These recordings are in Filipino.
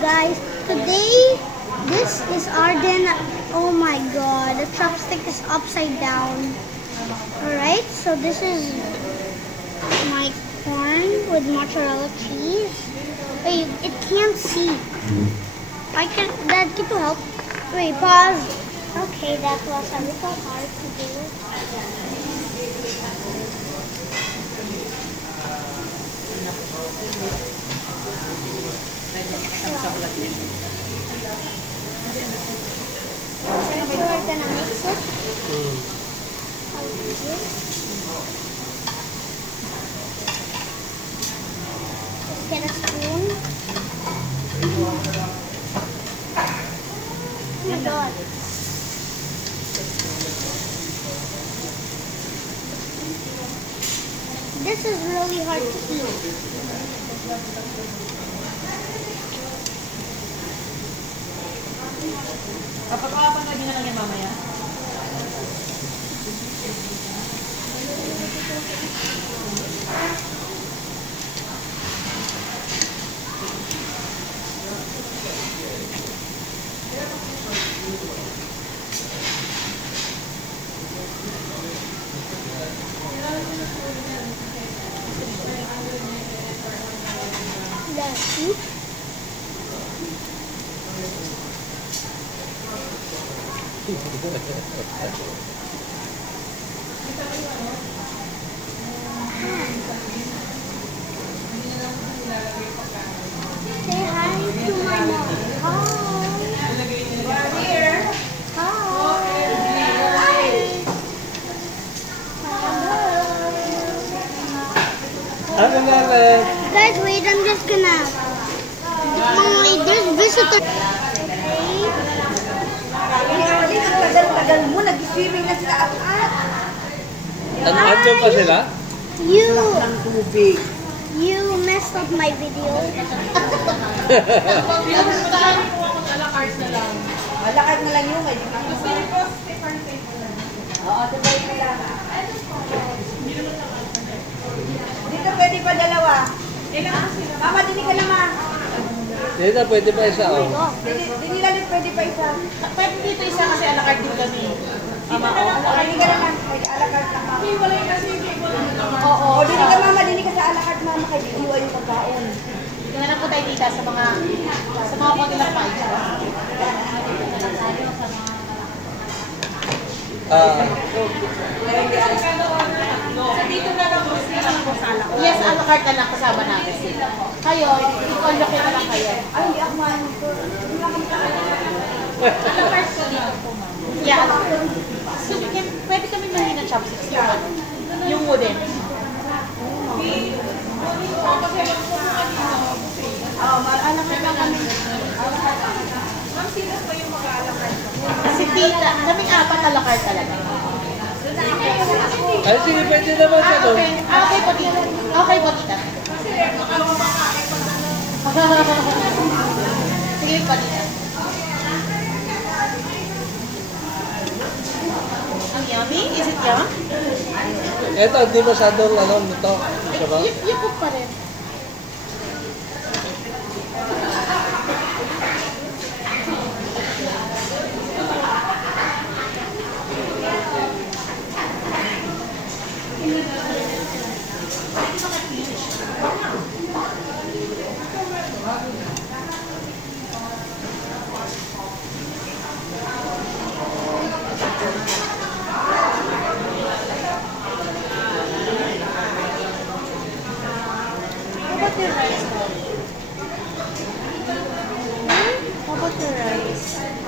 guys, today this is Arden. Oh my god, the chopstick is upside down. Alright, so this is my corn with mozzarella cheese. Wait, it can't see. Dad, can you help? Wait, pause. Okay, that was a little hard to do. So we're gonna mix it. Just get a spoon. Oh my god. This is really hard to eat. Kapag-kapan lagi na lang yan mamaya. Say hi to my mom. Hi. We're here. Hi. Guys, wait, I'm just gonna. Wait, there's visitor. Tagal mo, nag-swimming na sila at Ano pa sila? You messed up my video. alakart na lang. Alakart na lang yung may gusto niyo po, Stefan Stefan. Oo, sabay na lang. Dito pwede pa dalawa. Mama, dini ka naman. Dito, pwede pa isa, oh. Dini lalit, pwede pa isa. Pwede dito isa kasi alakart din kami. Mama, dini ka naman. Pwede alakart na mama. Hiwalay kasi yung oo, dini ka mama, dini ka sa alakart mama. Kaya iiwan yung pagkaon. Dito na lang po tayo tita sa mga konti lang pa. Dito na lang po sila po sa alakart. Yes, alakart na lang kasama namin sila. Kayo, i-conlock na lang kayo. Ay, hindi ako maano po. Alakart po dito po, ma'am. Yeah, alakart. So, pwede kami mali ng chopsticks. Yung wooden. Alakart lang kami. Ma'am, sino pa yung mag-alakart? Si tita. Kaming apat alakart talaga. Ay, sige, pwede naman siya doon. Okay po, tita. Okay po, tita. Sige po, tita. Ang yummy? Is it yum? Ito, hindi masyadong ano nito. Isa ba? Yung pa rin.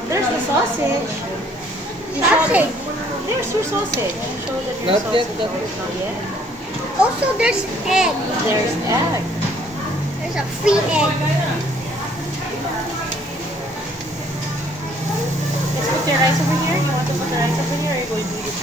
There's the sausage. Sausage. There's your sausage. Show that your Not sausage. yet, not yet. Not yet. Also, there's egg. There's egg. There's a free egg. Let's put the rice over here. You want to put the rice over here or are you going to do it?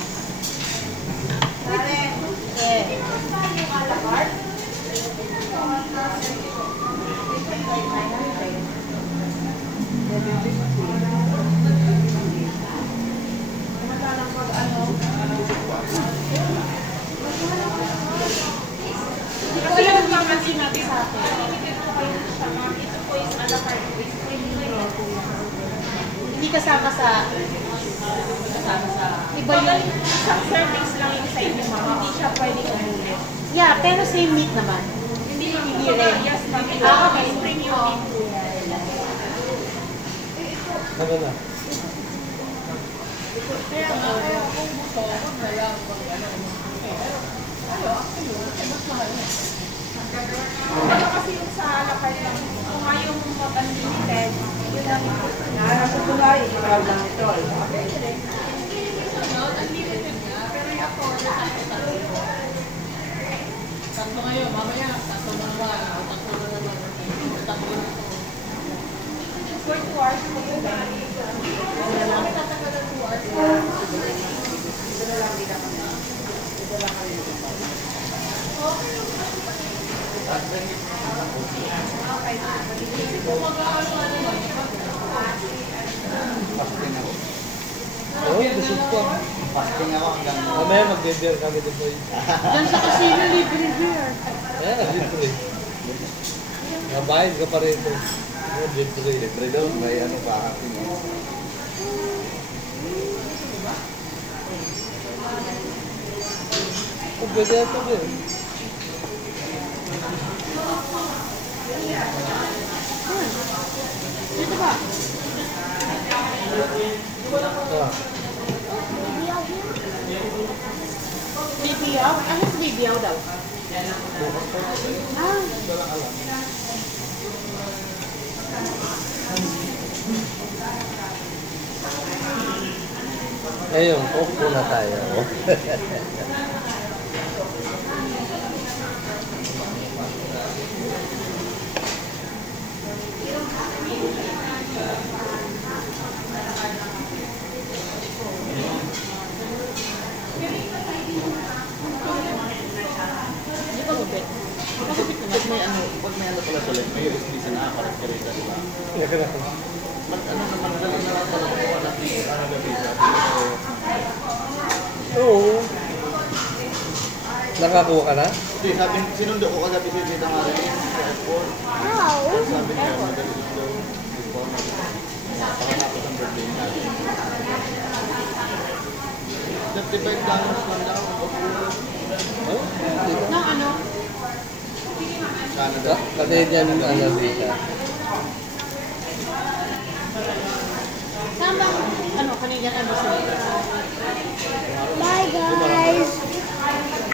Kasi yung naman sinabi sa akin, ito po is a la carte. kasama sa... Iba yung... Isang servings lang yung sa inyo, ma'am. Hindi siya pwedeng umulit. Yeah, pero same meat naman. Hindi Hindi rin. Yes, ma'am. Okay. Premium meat po yan. Ano na? Ano kasi yung sa alakad lang, kung ayaw mong mag-unlimited, yun lang yung Nakakatulay, ikaw lang ito. Tatlo ngayon, mamaya, tatlo na naman, tatlo na naman, tatlo na naman. for 2 hours mo yun. Oo, busog ko. Fasting ako hanggang... Mamaya mag-beer kami din po. Diyan sa casino, libre beer. Ayan, libre. Nabayad ka pa rin ito. Libre. Libre daw, may ano pa aking Oh, pwede na ito beer. Dito ba? Ah. BBL? Ano yung BBL daw? Ah. Ayun, off muna tayo. Hindi pa gupit. Magupit naman. Pag may ano pala sa life, may risk sa nakakarakterita, di ba? Yakin ako. Ano naman, dali na lang pala kung wala visa. Oo. Nakakuha ka na? Hindi, sabi, sinundo ko kagabi si Tita Marilyn sa airport. Wow. Sabi niya, madali daw. Panganapos ang birthday natin. $35 lang daw. Oh, dito. Ng ano? Canada. Canadian ano dito. Saan bang, ano, Canadian Embassy? Bye, guys.